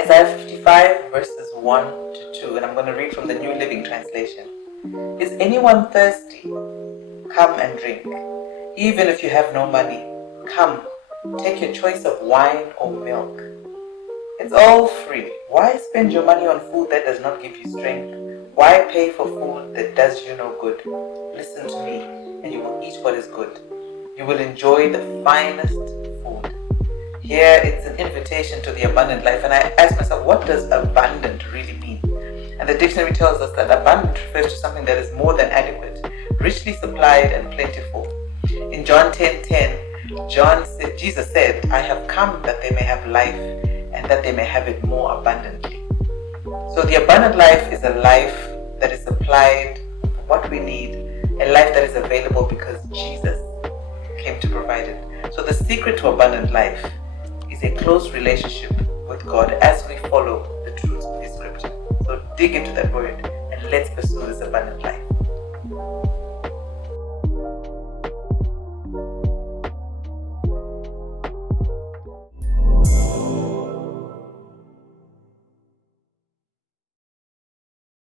Isaiah 55 verses 1 to 2, and I'm going to read from the New Living Translation. Is anyone thirsty? Come and drink. Even if you have no money, come, take your choice of wine or milk. It's all free. Why spend your money on food that does not give you strength? Why pay for food that does you no good? Listen to me, and you will eat what is good. You will enjoy the finest food. Here, it's an invitation to the abundant life, and I ask myself, what does abundant really mean? And the dictionary tells us that abundant refers to something that is more than adequate, richly supplied and plentiful. In John 10:10, Jesus said, I have come that they may have life and that they may have it more abundantly. So the abundant life is a life that is supplied with what we need, a life that is available because Jesus came to provide it. So the secret to abundant life is a close relationship with God as we follow the truths of His scripture. So dig into that word and let's pursue this abundant life.